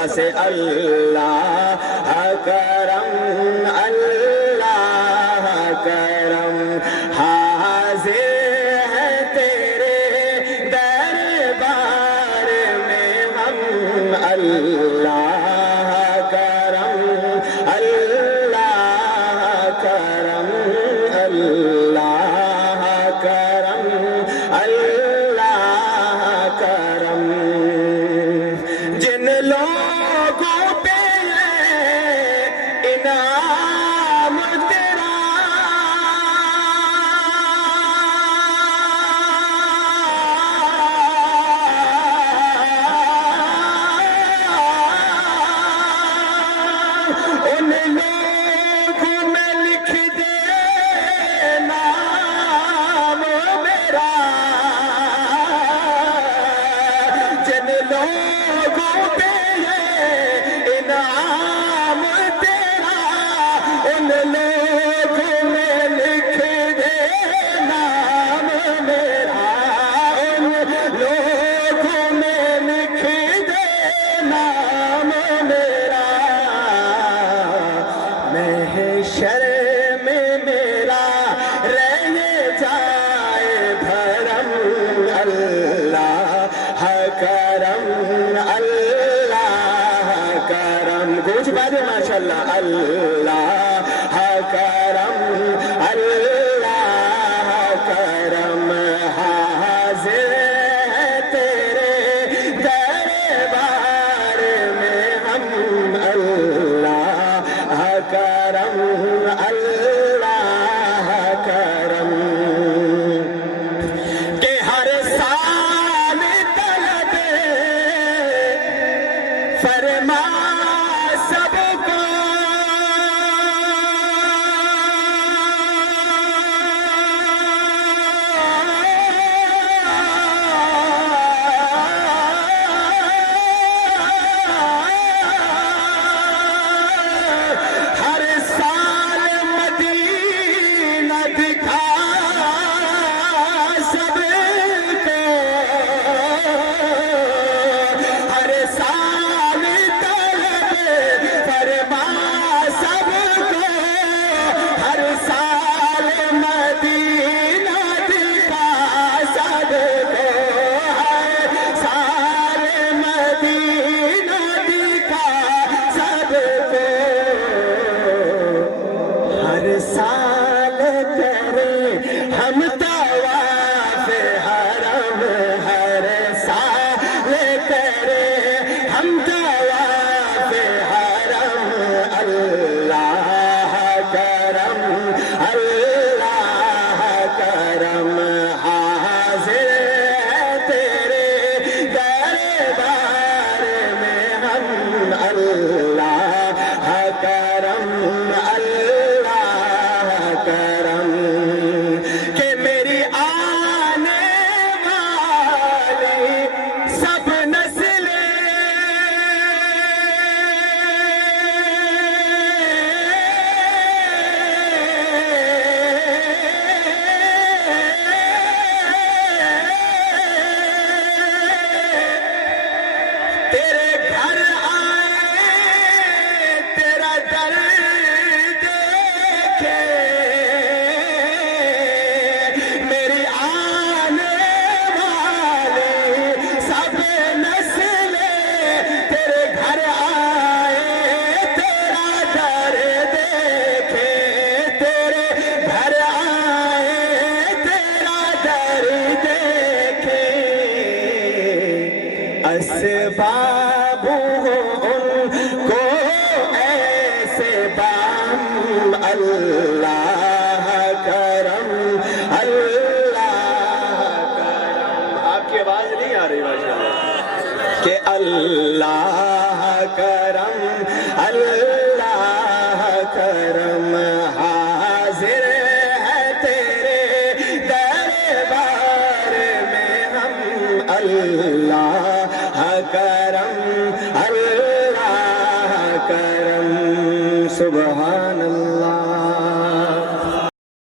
صدا سے اللہ کرم اللہ کرم حاضر ہے تیرے دربار میں ہم اللہ کرم اللہ کرم اللہ کرم اللہ کرم جن لوگوں پہ انعام تیرا ان لوگوں میں لکھ دے نام میرا جن لوگوں پہ انعام تیرا ان لوگوں میں لکھ دے نام میرا ان لوگوں میں لکھ دے نام میرا محشر میں میرا رہ جائے بھرم اللہ کرم اللہ کرم کچھ بات ہے ماشاءاللہ اللہ کرم اللہ کرم حاضر ہے تیرے دربار میں ہم اللہ کرم اللہ کرم کہ ہر سال طلب فرما سب کو ہر سال مدینہ دکھا سب کو ہر سال طلب فرما سب کو ہر سال مدینہ دکھا سب کو ہر سال مدینہ دکھا سب کو ہر سال کرے ہم طواف حرم ہر سال کرے ہم طواف حرم اللہ کرم اللہ کرم حاضر ہے تیرے دربار میں ہم اللہ کرم اللہ کرم کہ میری آنے والی سب نسلیں تیرے گھر آئے تیرا در دیکھے میری آنے والی سب نسلیں تیرے گھر آئے تیرا در دیکھے تیرے گھر آئے تیرا در دیکھے اسباب ہو ان کو ایسے بام اللہ کرم اللہ کرم آپ کی آواز نہیں آ رہی ماشاءاللہ کہ اللہ کرم اللہ کرم حاضر ہے تیرے دربار میں ہم اللہ کرم اللہ کرم سبحان